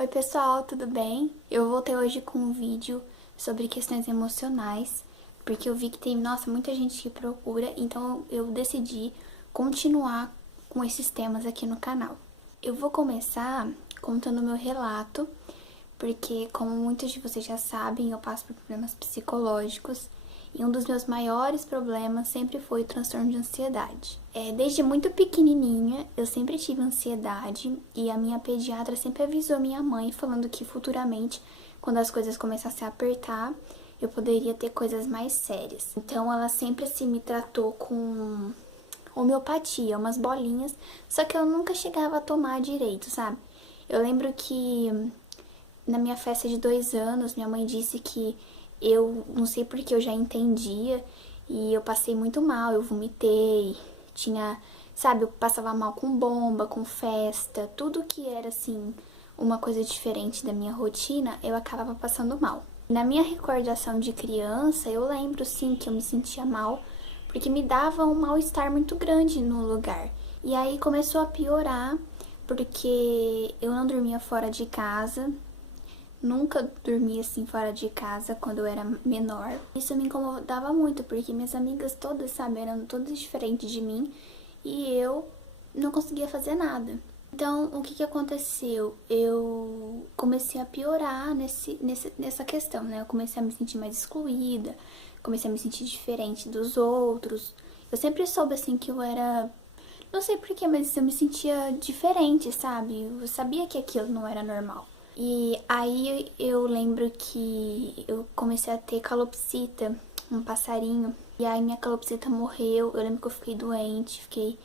Oi pessoal, tudo bem? Eu voltei hoje com um vídeo sobre questões emocionais, porque eu vi que tem, nossa, muita gente que procura, então eu decidi continuar com esses temas aqui no canal. Eu vou começar contando meu relato, porque como muitos de vocês já sabem, eu passo por problemas psicológicos e um dos meus maiores problemas sempre foi o transtorno de ansiedade. Desde muito pequenininha, eu sempre tive ansiedade e a minha pediatra sempre avisou minha mãe, falando que futuramente, quando as coisas começassem a apertar, eu poderia ter coisas mais sérias. Então ela sempre assim me tratou com homeopatia, umas bolinhas, só que eu nunca chegava a tomar direito, sabe? Eu lembro que na minha festa de 2 anos, minha mãe disse que eu, não sei porque eu já entendia, e eu passei muito mal, eu vomitei, tinha, sabe, eu passava mal com bomba, com festa, tudo que era assim, uma coisa diferente da minha rotina, eu acabava passando mal. Na minha recordação de criança, eu lembro sim que eu me sentia mal, porque me dava um mal-estar muito grande no lugar. E aí começou a piorar, porque eu não dormia fora de casa, nunca dormia assim fora de casa quando eu era menor. Isso me incomodava muito, porque minhas amigas todas, sabe, eram todas diferentes de mim e eu não conseguia fazer nada. Então, o que aconteceu? Eu comecei a piorar nessa questão, né? Eu comecei a me sentir mais excluída, comecei a me sentir diferente dos outros. Eu sempre soube, assim, que eu era... Não sei porquê, mas eu me sentia diferente, sabe? Eu sabia que aquilo não era normal. E aí eu lembro que eu comecei a ter calopsita, um passarinho. E aí minha calopsita morreu. Eu lembro que eu fiquei doente, fiquei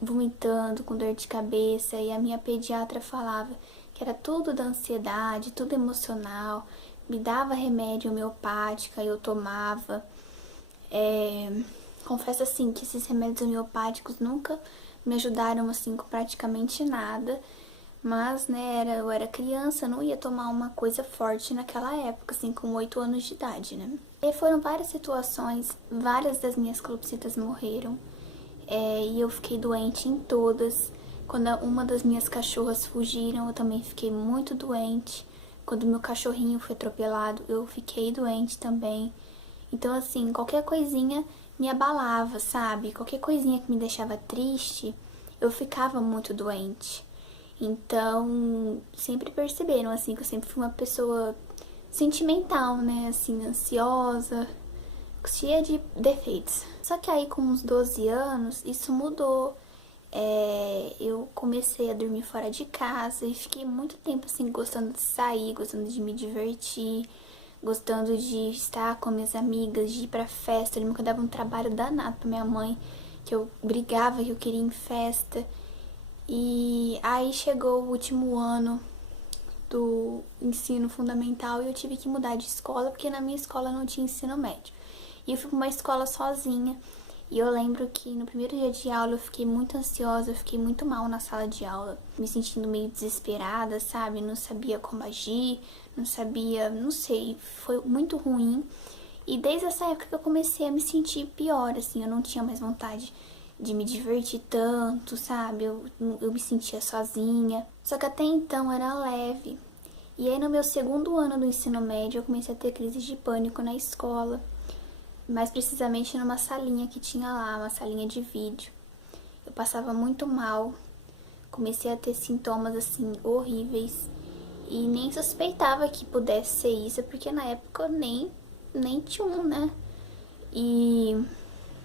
vomitando, com dor de cabeça. E a minha pediatra falava que era tudo da ansiedade, tudo emocional. Me dava remédio homeopático, aí eu tomava. Confesso assim que esses remédios homeopáticos nunca me ajudaram assim com praticamente nada. Mas, né, eu era criança, não ia tomar uma coisa forte naquela época, assim, com 8 anos de idade, né? E foram várias situações, várias das minhas calopsitas morreram, e eu fiquei doente em todas. Quando uma das minhas cachorras fugiram, eu também fiquei muito doente. Quando meu cachorrinho foi atropelado, eu fiquei doente também. Então, assim, qualquer coisinha me abalava, sabe? Qualquer coisinha que me deixava triste, eu ficava muito doente. Então, sempre perceberam, assim, que eu sempre fui uma pessoa sentimental, né? Assim, ansiosa, cheia de defeitos. Só que aí, com uns 12 anos, isso mudou. Eu comecei a dormir fora de casa e fiquei muito tempo, assim, gostando de sair, gostando de me divertir, gostando de estar com minhas amigas, de ir pra festa. Eu lembro que eu dava um trabalho danado pra minha mãe, que eu brigava, que eu queria ir em festa. E aí chegou o último ano do ensino fundamental e eu tive que mudar de escola, porque na minha escola não tinha ensino médio. E eu fui pra uma escola sozinha. E eu lembro que no primeiro dia de aula eu fiquei muito ansiosa, eu fiquei muito mal na sala de aula, me sentindo meio desesperada, sabe? Não sabia como agir, não sabia, não sei, foi muito ruim. E desde essa época que eu comecei a me sentir pior, assim, eu não tinha mais vontade de me divertir tanto, sabe? Eu me sentia sozinha. Só que até então era leve. E aí no meu segundo ano do ensino médio eu comecei a ter crises de pânico na escola. Mais precisamente numa salinha que tinha lá, uma salinha de vídeo. Eu passava muito mal. Comecei a ter sintomas assim horríveis. E nem suspeitava que pudesse ser isso, porque na época eu nem tinha um, né? E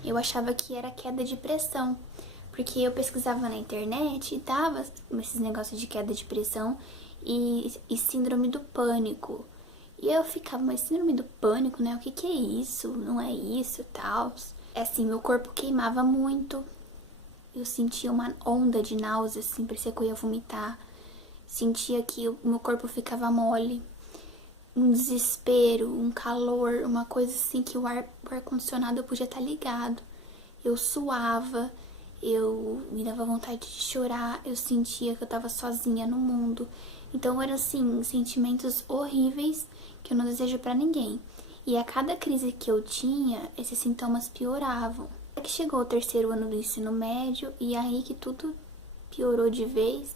eu achava que era queda de pressão, porque eu pesquisava na internet e dava esses negócios de queda de pressão e síndrome do pânico. E eu ficava, mas síndrome do pânico, né? O que é isso? Não é isso, tal. É assim, meu corpo queimava muito. Eu sentia uma onda de náuseas, assim, parecia que eu ia vomitar. Sentia que o meu corpo ficava mole. Um desespero, um calor, uma coisa assim que o ar-condicionado podia estar ligado. Eu suava, eu me dava vontade de chorar, eu sentia que eu tava sozinha no mundo. Então eram assim, sentimentos horríveis que eu não desejo pra ninguém. E a cada crise que eu tinha, esses sintomas pioravam. Até que chegou o terceiro ano do ensino médio e aí que tudo piorou de vez.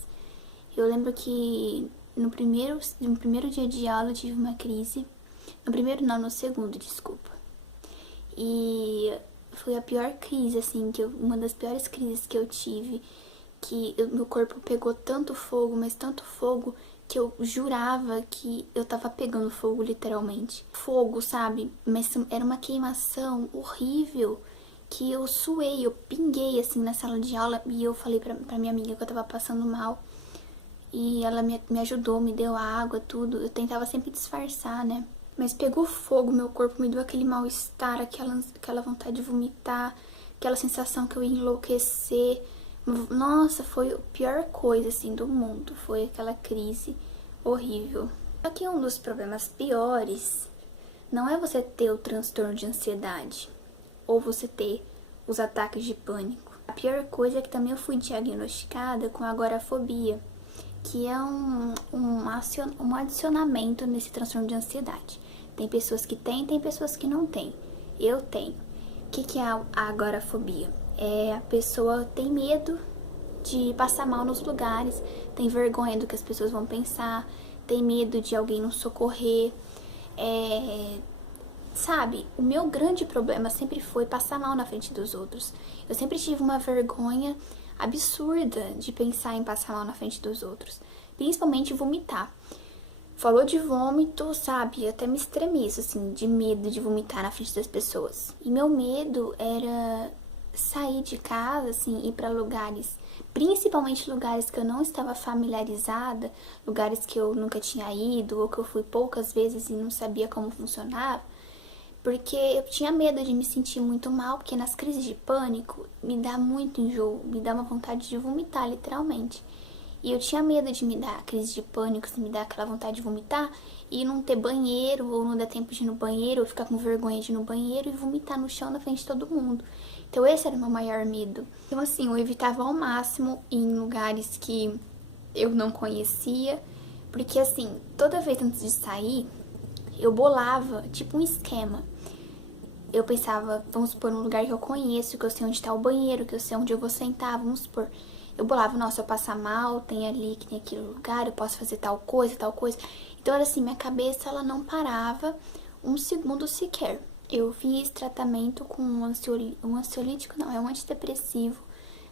Eu lembro que no primeiro dia de aula eu tive uma crise. No primeiro não, no segundo, desculpa. E foi a pior crise, assim, uma das piores crises que eu tive, meu corpo pegou tanto fogo, mas tanto fogo, que eu jurava que eu tava pegando fogo, literalmente. Fogo, sabe? Mas era uma queimação horrível, que eu suei, eu pinguei, assim, na sala de aula, e eu falei pra minha amiga que eu tava passando mal. E ela me ajudou, me deu água, tudo. Eu tentava sempre disfarçar, né? Mas pegou fogo, meu corpo me deu aquele mal-estar, aquela vontade de vomitar, aquela sensação que eu ia enlouquecer. Nossa, foi a pior coisa, assim, do mundo. Foi aquela crise horrível. Só que um dos problemas piores não é você ter o transtorno de ansiedade ou você ter os ataques de pânico. A pior coisa é que também eu fui diagnosticada com agorafobia, que é um adicionamento nesse transtorno de ansiedade. Tem pessoas que têm, tem pessoas que não têm. Eu tenho. O que é a agorafobia? A pessoa tem medo de passar mal nos lugares, tem vergonha do que as pessoas vão pensar, tem medo de alguém não socorrer. Sabe, o meu grande problema sempre foi passar mal na frente dos outros. Eu sempre tive uma vergonha absurda de pensar em passar mal na frente dos outros, principalmente vomitar. Falou de vômito, sabe, eu até me estremeço, assim, de medo de vomitar na frente das pessoas. E meu medo era sair de casa, assim, ir pra lugares, principalmente lugares que eu não estava familiarizada, lugares que eu nunca tinha ido, ou que eu fui poucas vezes e não sabia como funcionava, porque eu tinha medo de me sentir muito mal, porque nas crises de pânico me dá muito enjoo, me dá uma vontade de vomitar, literalmente. E eu tinha medo de me dar crise de pânico, se me dar aquela vontade de vomitar, e não ter banheiro, ou não dar tempo de ir no banheiro, ou ficar com vergonha de ir no banheiro e vomitar no chão na frente de todo mundo. Então esse era o meu maior medo. Então assim, eu evitava ao máximo em lugares que eu não conhecia, porque assim, toda vez antes de sair, eu bolava tipo um esquema. Eu pensava, vamos supor, num lugar que eu conheço, que eu sei onde tá o banheiro, que eu sei onde eu vou sentar, vamos supor. Eu bolava, nossa, se eu passar mal, tem ali, que tem aquele lugar, eu posso fazer tal coisa, tal coisa. Então era assim, minha cabeça, ela não parava um segundo sequer. Eu fiz tratamento com um ansiolítico, não, é um antidepressivo.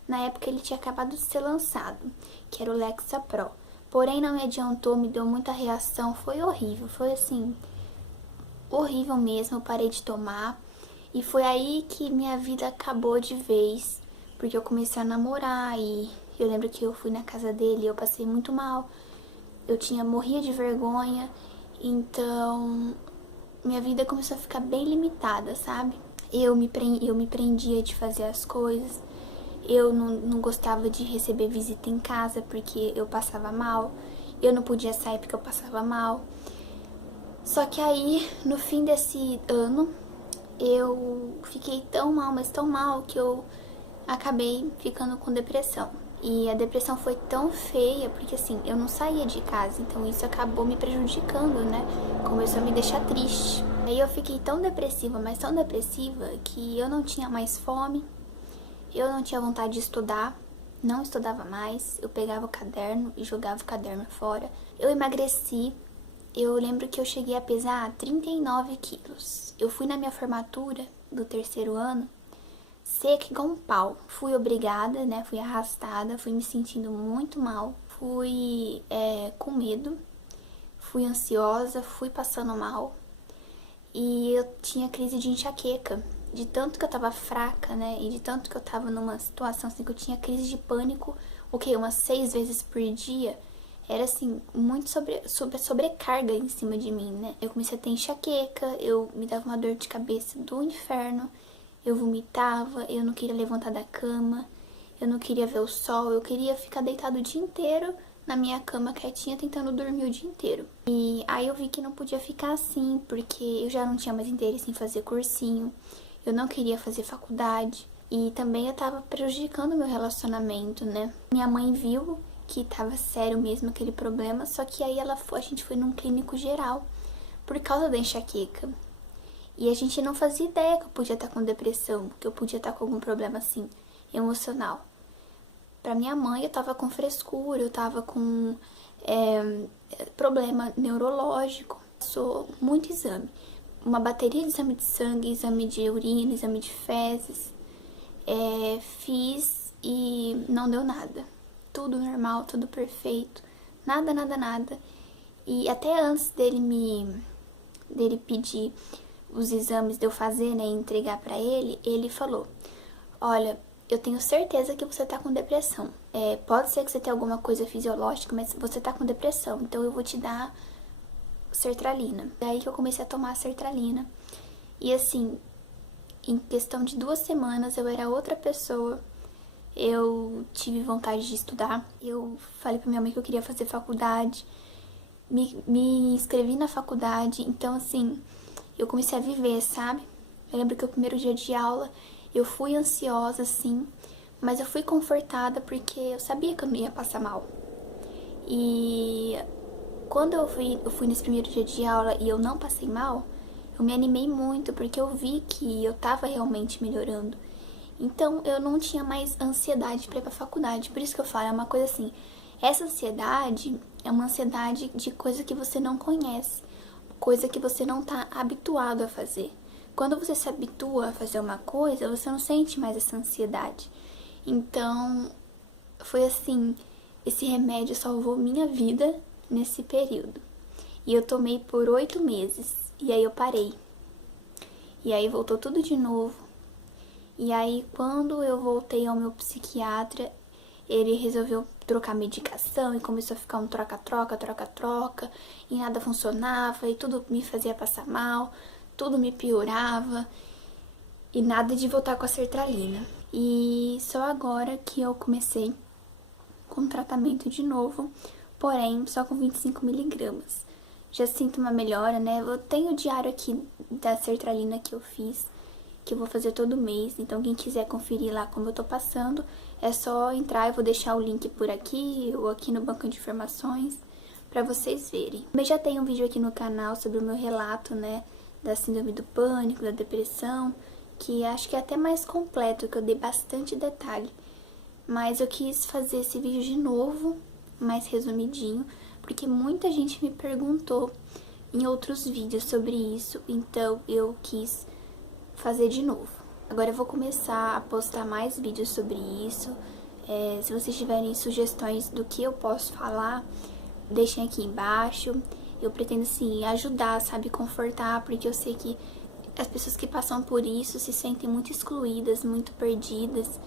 Na época ele tinha acabado de ser lançado, que era o Lexapro. Porém não me adiantou, me deu muita reação, foi horrível, foi assim, horrível mesmo, eu parei de tomar. E foi aí que minha vida acabou de vez, porque eu comecei a namorar e eu lembro que eu fui na casa dele e eu passei muito mal. Morria de vergonha, então minha vida começou a ficar bem limitada, sabe? Eu me prendia de fazer as coisas, eu não gostava de receber visita em casa porque eu passava mal, eu não podia sair porque eu passava mal. Só que aí, no fim desse ano, eu fiquei tão mal, mas tão mal, que eu acabei ficando com depressão. E a depressão foi tão feia, porque assim, eu não saía de casa, então isso acabou me prejudicando, né? Começou a me deixar triste. Aí eu fiquei tão depressiva, mas tão depressiva, que eu não tinha mais fome, eu não tinha vontade de estudar, não estudava mais, eu pegava o caderno e jogava o caderno fora. Eu emagreci. Eu lembro que eu cheguei a pesar 39 quilos. Eu fui na minha formatura do terceiro ano, seca igual um pau. Fui obrigada, né? Fui arrastada, fui me sentindo muito mal. Fui com medo, fui ansiosa, fui passando mal. E eu tinha crise de enxaqueca. De tanto que eu tava fraca, né? E de tanto que eu tava numa situação assim que eu tinha crise de pânico, umas 6 vezes por dia. Era assim, muito sobrecarga em cima de mim, né? Eu comecei a ter enxaqueca, eu me dava uma dor de cabeça do inferno, eu vomitava, eu não queria levantar da cama, eu não queria ver o sol, eu queria ficar deitado o dia inteiro na minha cama quietinha, tentando dormir o dia inteiro. E aí eu vi que não podia ficar assim, porque eu já não tinha mais interesse em fazer cursinho, eu não queria fazer faculdade, e também eu tava prejudicando o meu relacionamento, né? Minha mãe viu que tava sério mesmo aquele problema, só que aí a gente foi num clínico geral por causa da enxaqueca. E a gente não fazia ideia que eu podia estar com depressão, que eu podia estar com algum problema assim, emocional. Pra minha mãe eu tava com frescura, eu tava com problema neurológico. Passou muito exame, uma bateria de exame de sangue, exame de urina, exame de fezes. Fiz e não deu nada. Tudo normal, tudo perfeito. Nada, nada, nada. E até antes dele pedir os exames, de eu fazer, né, e entregar pra ele, ele falou: olha, eu tenho certeza que você tá com depressão. Pode ser que você tenha alguma coisa fisiológica, mas você tá com depressão, então eu vou te dar sertralina. Daí que eu comecei a tomar a sertralina. E assim, em questão de 2 semanas eu era outra pessoa. Eu tive vontade de estudar. Eu falei pra minha mãe que eu queria fazer faculdade. Me inscrevi na faculdade. Então assim, eu comecei a viver, sabe? Eu lembro que o primeiro dia de aula eu fui ansiosa, assim, mas eu fui confortada porque eu sabia que eu não ia passar mal. E quando eu fui nesse primeiro dia de aula e eu não passei mal, eu me animei muito porque eu vi que eu tava realmente melhorando. Então eu não tinha mais ansiedade pra ir pra faculdade. Por isso que eu falo, é uma coisa assim, essa ansiedade é uma ansiedade de coisa que você não conhece, coisa que você não tá habituado a fazer. Quando você se habitua a fazer uma coisa, você não sente mais essa ansiedade. Então, foi assim, esse remédio salvou minha vida nesse período. E eu tomei por 8 meses, e aí eu parei. E aí voltou tudo de novo. E aí, quando eu voltei ao meu psiquiatra, ele resolveu trocar medicação e começou a ficar um troca-troca, troca-troca, e nada funcionava, e tudo me fazia passar mal, tudo me piorava, e nada de voltar com a sertralina. E só agora que eu comecei com tratamento de novo, porém só com 25 miligramas. Já sinto uma melhora, né? Eu tenho o diário aqui da sertralina que eu fiz, que eu vou fazer todo mês, então quem quiser conferir lá como eu tô passando, é só entrar, eu vou deixar o link por aqui ou aqui no banco de informações pra vocês verem. Também já tem um vídeo aqui no canal sobre o meu relato, né, da síndrome do pânico, da depressão, que acho que é até mais completo, que eu dei bastante detalhe. Mas eu quis fazer esse vídeo de novo, mais resumidinho, porque muita gente me perguntou em outros vídeos sobre isso, então eu quis fazer de novo. Agora eu vou começar a postar mais vídeos sobre isso. Se vocês tiverem sugestões do que eu posso falar, deixem aqui embaixo. Eu pretendo, sim, ajudar, sabe, confortar, porque eu sei que as pessoas que passam por isso se sentem muito excluídas, muito perdidas.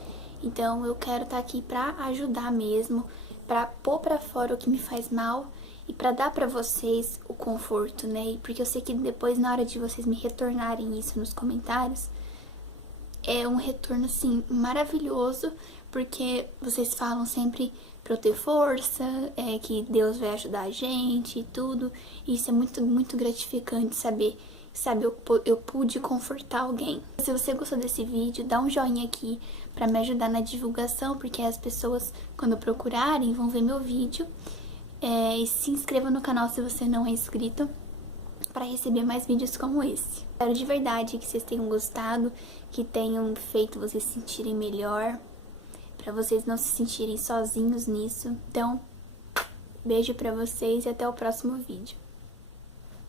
Então eu quero estar aqui pra ajudar mesmo, pra pôr pra fora o que me faz mal e pra dar pra vocês o conforto, né? Porque eu sei que depois, na hora de vocês me retornarem isso nos comentários, é um retorno, assim, maravilhoso, porque vocês falam sempre pra eu ter força, que Deus vai ajudar a gente e tudo. E isso é muito, muito gratificante saber, sabe, eu pude confortar alguém. Se você gostou desse vídeo, dá um joinha aqui pra me ajudar na divulgação, porque as pessoas, quando procurarem, vão ver meu vídeo. E se inscreva no canal se você não é inscrito, para receber mais vídeos como esse. Espero de verdade que vocês tenham gostado, que tenham feito vocês se sentirem melhor, para vocês não se sentirem sozinhos nisso. Então, beijo pra vocês e até o próximo vídeo.